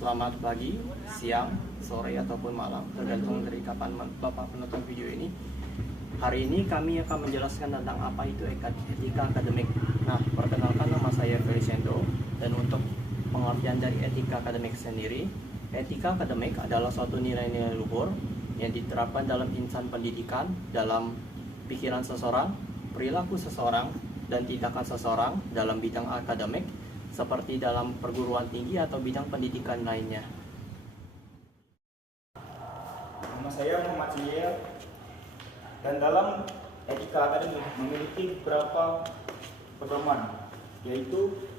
Selamat pagi, siang, sore, ataupun malam, tergantung dari kapan Bapak menonton video ini. Hari ini kami akan menjelaskan tentang apa itu etika akademik. Nah, perkenalkan, nama saya Feliciano, dan untuk pengertian dari etika akademik sendiri, etika akademik adalah suatu nilai-nilai luhur yang diterapkan dalam insan pendidikan, dalam pikiran seseorang, perilaku seseorang, dan tindakan seseorang dalam bidang akademik, seperti dalam perguruan tinggi atau bidang pendidikan lainnya. Nama saya Muhammad Syihya, dan dalam etika akademik memiliki beberapa pedoman, yaitu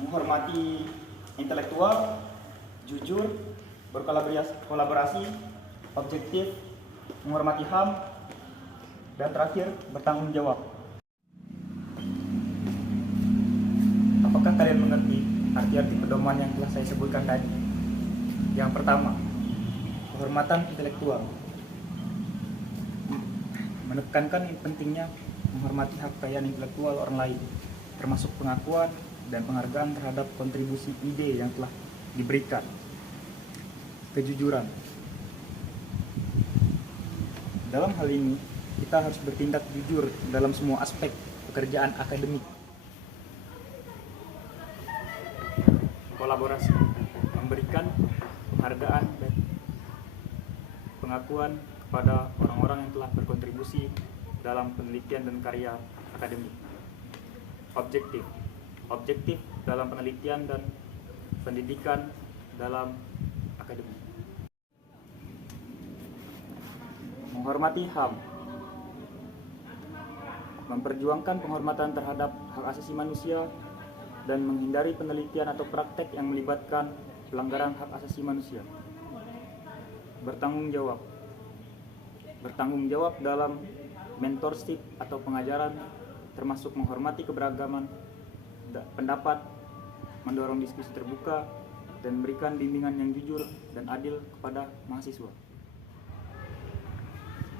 menghormati intelektual, jujur, berkolaborasi, objektif, menghormati HAM, dan terakhir bertanggung jawab. Apakah kalian mengerti arti-arti pedoman yang telah saya sebutkan tadi? Yang pertama, penghormatan intelektual. Menekankan pentingnya menghormati hak kekayaan intelektual orang lain, termasuk pengakuan dan penghargaan terhadap kontribusi ide yang telah diberikan. Kejujuran. Dalam hal ini, kita harus bertindak jujur dalam semua aspek pekerjaan akademik. Kolaborasi, memberikan penghargaan dan pengakuan kepada orang-orang yang telah berkontribusi dalam penelitian dan karya akademik. Objektif dalam penelitian dan pendidikan dalam akademik. Menghormati HAM, memperjuangkan penghormatan terhadap hak asasi manusia dan menghindari penelitian atau praktek yang melibatkan pelanggaran hak asasi manusia. Bertanggung jawab dalam mentorship atau pengajaran, termasuk menghormati keberagaman pendapat, mendorong diskusi terbuka, dan memberikan bimbingan yang jujur dan adil kepada mahasiswa.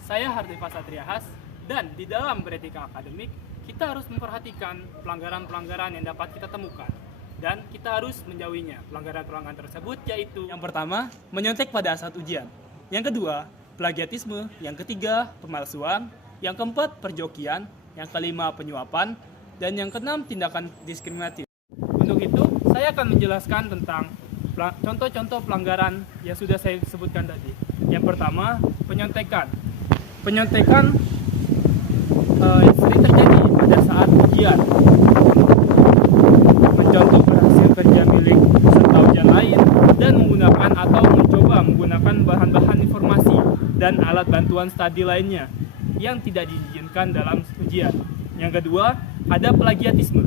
Saya Hardifa Satriahas, dan di dalam beretika akademik, kita harus memperhatikan pelanggaran-pelanggaran yang dapat kita temukan, dan kita harus menjauhinya. Pelanggaran-pelanggaran tersebut yaitu: yang pertama, menyontek pada saat ujian; yang kedua, plagiatisme; yang ketiga, pemalsuan; yang keempat, perjokian; yang kelima, penyuapan; dan yang keenam, tindakan diskriminatif. Untuk itu, saya akan menjelaskan tentang contoh-contoh pelanggaran yang sudah saya sebutkan tadi. Yang pertama, penyontekan. Penyontekan sering terjadi pada saat ujian, mencontoh hasil kerja milik peserta ujian lain, dan menggunakan atau mencoba menggunakan bahan-bahan informasi dan alat bantuan studi lainnya yang tidak diizinkan dalam ujian. Yang kedua, ada plagiatisme.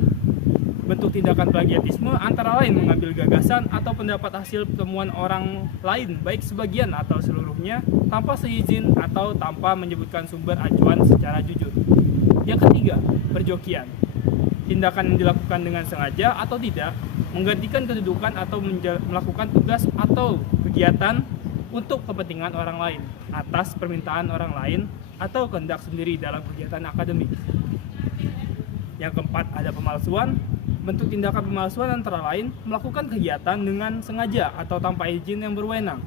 Bentuk tindakan plagiatisme antara lain mengambil gagasan atau pendapat hasil temuan orang lain, baik sebagian atau seluruhnya, tanpa seizin atau tanpa menyebutkan sumber acuan secara jujur. Yang ketiga, perjokian. Tindakan yang dilakukan dengan sengaja atau tidak, menggantikan kedudukan atau melakukan tugas atau kegiatan untuk kepentingan orang lain, atas permintaan orang lain atau kehendak sendiri dalam kegiatan akademik. Yang keempat, ada pemalsuan. Bentuk tindakan pemalsuan antara lain melakukan kegiatan dengan sengaja atau tanpa izin yang berwenang,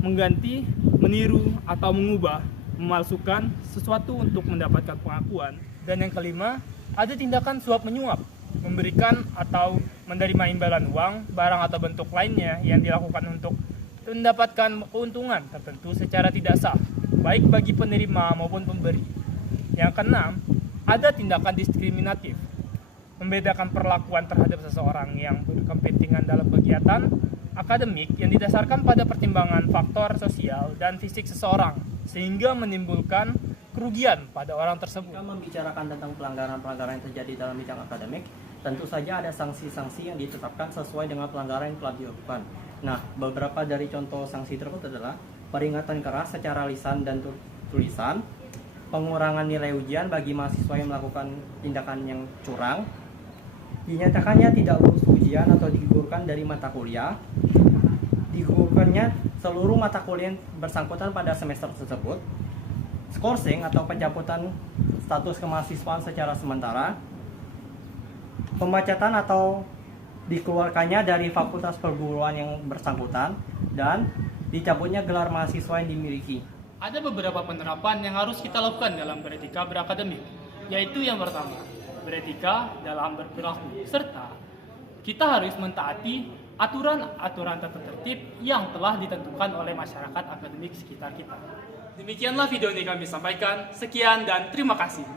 mengganti, meniru, atau mengubah, memalsukan sesuatu untuk mendapatkan pengakuan. Dan yang kelima, ada tindakan suap menyuap, memberikan atau menerima imbalan uang, barang atau bentuk lainnya yang dilakukan untuk mendapatkan keuntungan tertentu secara tidak sah, baik bagi penerima maupun pemberi. Yang keenam, ada tindakan diskriminatif, membedakan perlakuan terhadap seseorang yang berkepentingan dalam kegiatan akademik yang didasarkan pada pertimbangan faktor sosial dan fisik seseorang, sehingga menimbulkan kerugian pada orang tersebut. Jika membicarakan tentang pelanggaran-pelanggaran yang terjadi dalam bidang akademik, tentu saja ada sanksi-sanksi yang ditetapkan sesuai dengan pelanggaran yang telah dilakukan. Nah, beberapa dari contoh sanksi tersebut adalah peringatan keras secara lisan dan tulisan, pengurangan nilai ujian bagi mahasiswa yang melakukan tindakan yang curang, dinyatakannya tidak lulus ujian atau digugurkan dari mata kuliah, digugurkannya seluruh mata kuliah yang bersangkutan pada semester tersebut, skorsing atau pencabutan status kemahasiswaan secara sementara, pembacatan atau dikeluarkannya dari fakultas perguruan yang bersangkutan, dan dicabutnya gelar mahasiswa yang dimiliki. Ada beberapa penerapan yang harus kita lakukan dalam beretika berakademik, yaitu yang pertama, beretika dalam berperilaku, serta kita harus mentaati aturan-aturan tata tertib yang telah ditentukan oleh masyarakat akademik sekitar kita. Demikianlah video ini kami sampaikan. Sekian dan terima kasih.